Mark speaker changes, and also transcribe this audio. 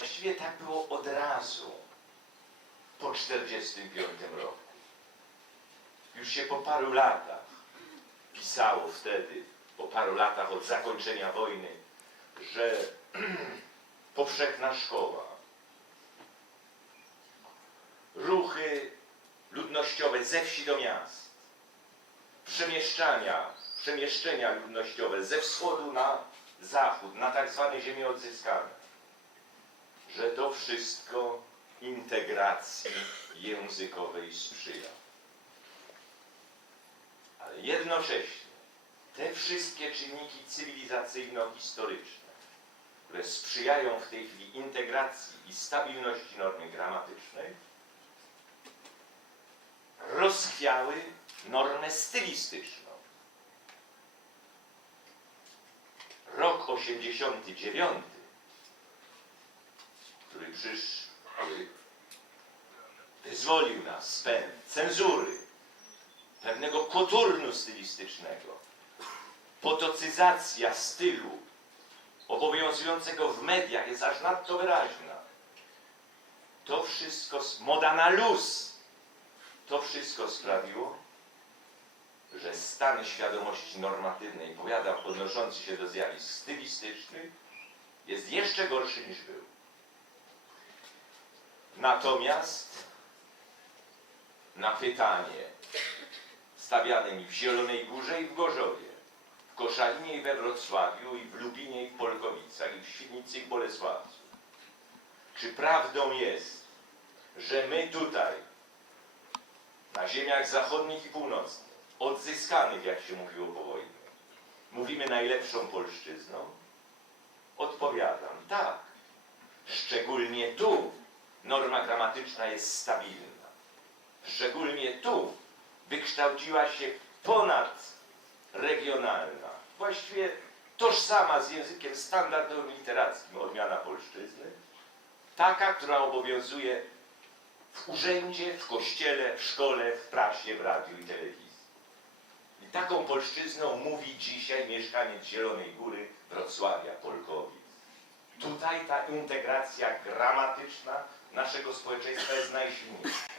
Speaker 1: Właściwie tak było od razu po 1945 roku. Już się po paru latach pisało wtedy, po paru latach od zakończenia wojny, że powszechna szkoła, ruchy ludnościowe ze wsi do miast, przemieszczania, przemieszczenia ludnościowe ze wschodu na zachód, na tak zwane ziemie odzyskane, że to wszystko integracji językowej sprzyja. Ale jednocześnie te wszystkie czynniki cywilizacyjno-historyczne, które sprzyjają w tej chwili integracji i stabilności normy gramatycznej, rozchwiały normę stylistyczną. Rok 89, który przyszł, który wyzwolił nas z cenzury, pewnego koturnu stylistycznego, potocyzacja stylu obowiązującego w mediach jest aż nadto wyraźna. To wszystko, moda na luz, to wszystko sprawiło, że stan świadomości normatywnej, powiadam, odnoszący się do zjawisk stylistycznych, jest jeszcze gorszy niż był. Natomiast na pytanie stawiane mi w Zielonej Górze i w Gorzowie, w Koszalinie i we Wrocławiu, i w Lubinie i w Polkowicach, i w Świdnicy i w Bolesławcu, czy prawdą jest, że my tutaj, na ziemiach zachodnich i północnych, odzyskanych, jak się mówiło po wojnie, mówimy najlepszą polszczyzną? Odpowiadam, tak. Szczególnie tu norma gramatyczna jest stabilna. Szczególnie tu wykształciła się ponadregionalna, właściwie tożsama z językiem standardowym literackim odmiana polszczyzny, taka, która obowiązuje w urzędzie, w kościele, w szkole, w prasie, w radiu i telewizji. I taką polszczyzną mówi dzisiaj mieszkaniec Zielonej Góry, Wrocławia, Polkowic. Tutaj ta integracja gramatyczna naszego społeczeństwa jest najsilniejsza.